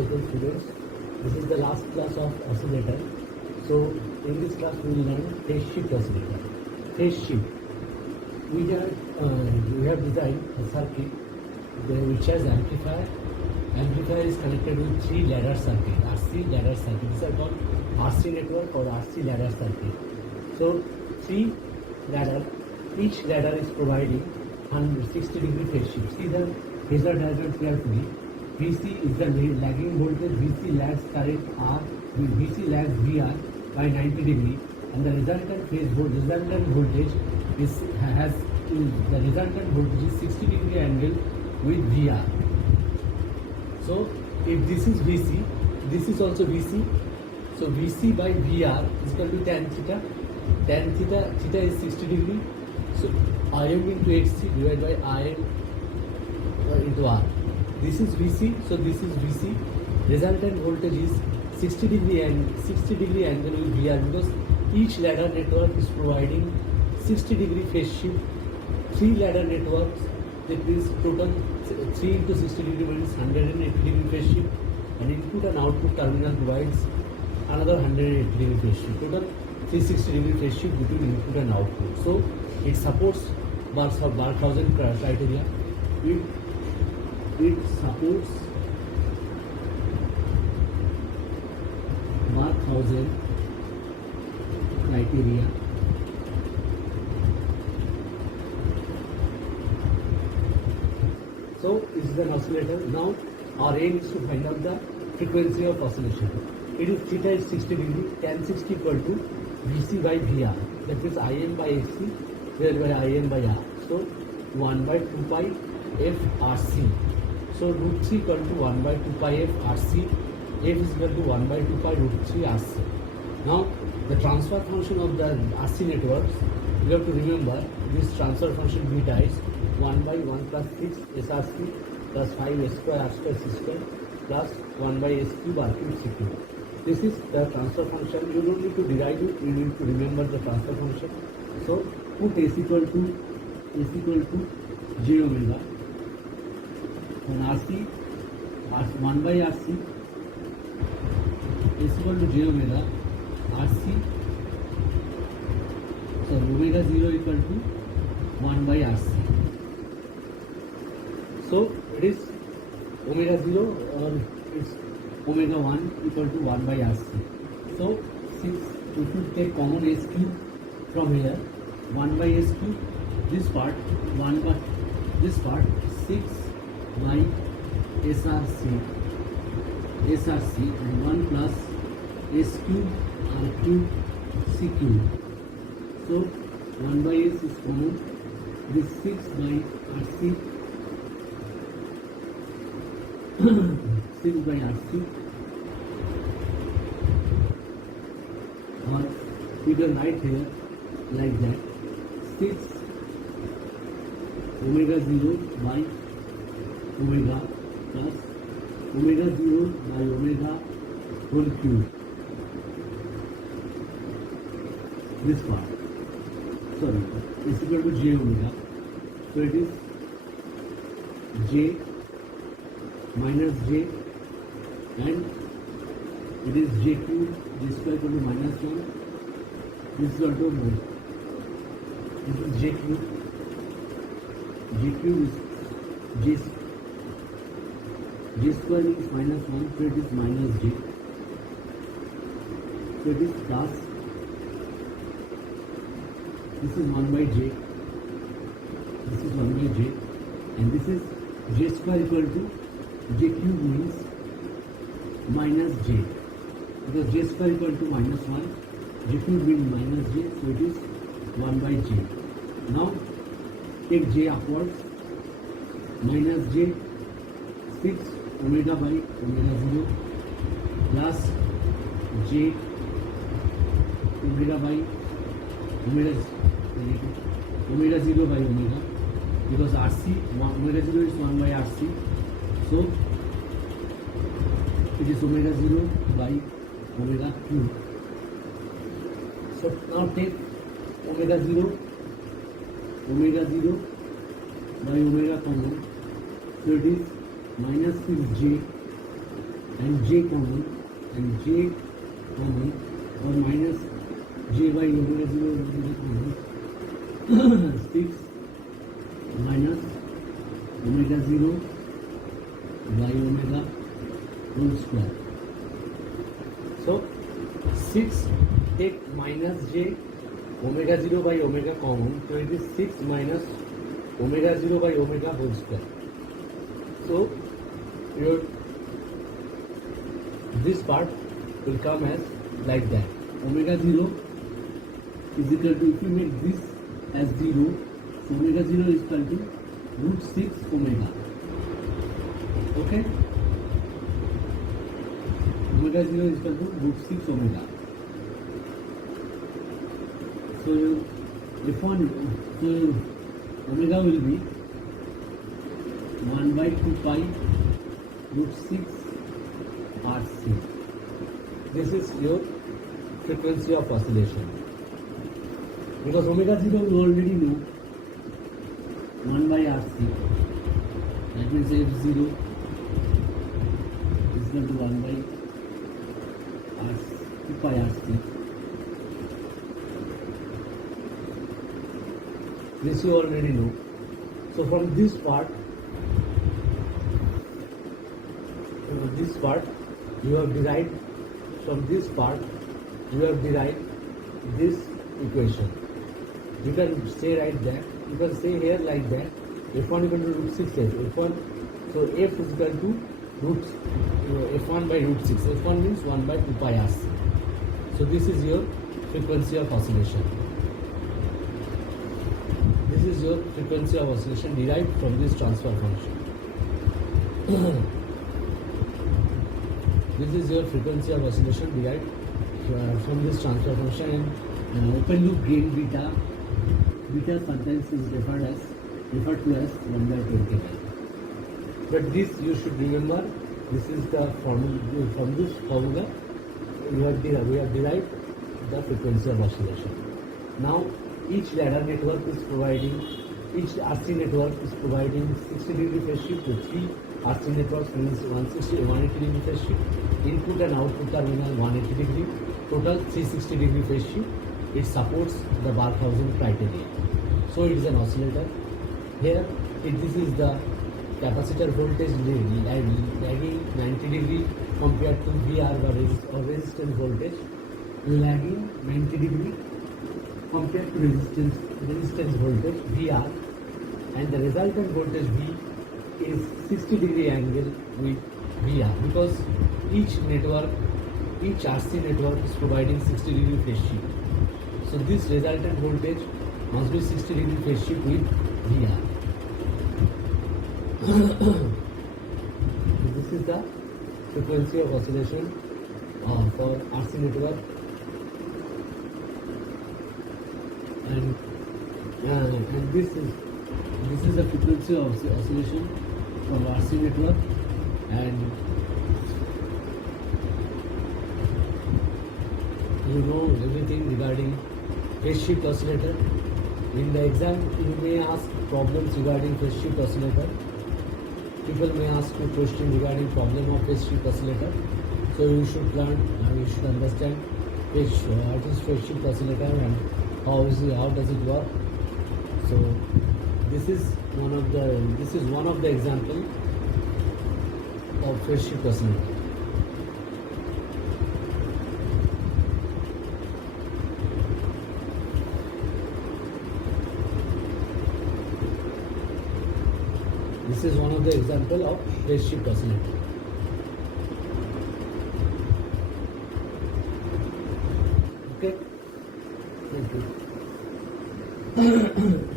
Okay, students, this is the last class of oscillator. So in this class we will learn phase shift oscillator. Phase shift. We have designed a circuit which has amplifier. Amplifier is connected with three ladder circuit, RC ladder circuit. These are called RC network or RC ladder circuit. So three ladder, each ladder is providing 160-degree phase shift. See the phasor diagram carefully. VC is the lagging voltage, VC lags current R, VC lags VR by 90 degree, and the resultant voltage is 60 degree angle with VR. So if this is VC, this is also VC. So VC by VR is equal to tan theta. Tan theta is 60 degree. So Im into Hc divided by Im into R. This is VC, so this is VC. Resultant voltage is 60 degree angle with VR because each ladder network is providing 60 degree phase shift. Three ladder networks, that means total 3 into 60 degree means 180 degree phase shift, and input and output terminal provides another 180 degree phase shift. Total 360 degree phase shift between input and output. So it supports Barkhausen criteria. It supports Barkhausen criteria. So this is an oscillator. Now our aim is to find out the frequency of oscillation. It is theta is 60 degree, tan 60 equal to VC by VR. That is Im by Hc divided by Im by R. So 1 by 2 pi f RC. So root 3 equal to 1 by 2 pi f RC. F is equal to 1 by 2 pi root 3 RC. Now the transfer function of the RC networks, you have to remember this transfer function beta is 1 by 1 plus 6 SRC plus 5 S square R square C square plus 1 by S cube R cube C cube. This is the transfer function. You don't need to derive it, you need to remember the transfer function. So put S equal to j omega. And RC 1 by RC is equal to j omega RC, so omega 0 equal to 1 by RC. So it is omega 0 or it's omega 1 equal to 1 by RC. So since if you take common S cube from here, 1 by S cube, this part 1 by this part 6 by SRC and 1 plus S cube R cube C cube. So 1 by S is common. This 6 by RC 6 by RC, or you can write here like that 6 omega 0 by omega plus omega 0 by omega whole cube. This part, sorry, is equal to j omega. So it is j minus j, and it is j cube, j square equal to minus 1. This is equal to 1. This is j cube. J cube is j square is minus 1, so it is minus j. So it is plus, this is 1 by j, this is 1 by j, and this is j square equal to j cube means minus j, because j square equal to minus 1, j cube means minus j, so it is 1 by j. Now take j upwards, minus j 6 omega by omega 0 plus j omega by omega 0 by omega, because RC omega 0 is 1 by RC, so it is omega 0 by omega cube. So now take omega 0 by omega common, so it is minus 6j and j common or minus j by omega 0 common 6 minus omega 0 by omega whole square. So 6 take minus j omega 0 by omega common, so it is 6 minus omega 0 by omega whole square. So this part will come as like that. Omega 0 is equal to, if you make this as 0, so omega 0 is equal to root 6 omega. Okay? Omega 0 is equal to root 6 omega. So F1, so omega will be 1 by 2 pi root 6 RC. This is your frequency of oscillation. Because omega 0 we already know 1 by RC. That means F0 is equal to 1 by RC, 2 pi RC. This you already know. So from this part you have derived, from this part you have derived this equation. You can say right there, you can say here like that, f1 equal to root 6 f1, so f is equal to root f1 by root 6, f1 means 1 by 2 pi rc. So this is your frequency of oscillation. This is your frequency of oscillation derived from this transfer function. This is your frequency of oscillation derived from this transfer function, and open loop gain beta sometimes is referred to as 1 by 20. But this you should remember, this is the formula. From this formula we have derived the frequency of oscillation. Now each ladder network is providing, each RC network is providing 60 degree phase shift to 3 RC networks, means 180 degree phase shift. Input and output terminal 180 degree, total 360 degree phase shift. It supports the Barkhausen criteria. So it is an oscillator. Here this is the capacitor voltage lagging 90 degree compared to VR or resistance voltage, lagging 90 degree compared to resistance voltage VR, and the resultant voltage V is 60 degree angle with VR, because each RC network is providing 60 degree phase shift. So this resultant voltage must be 60 degree phase shift with VR. This is the frequency of oscillation for RC network, and this is the frequency of oscillation from RC network. And you know everything regarding phase shift oscillator. In the exam you may ask problems regarding phase shift oscillator. People may ask you question regarding problem of phase shift oscillator. So you should learn and you should understand what is phase shift oscillator and how does it work. So this is one of the example of phase shift oscillator. This is one of the example of phase shift oscillator. Okay, thank you.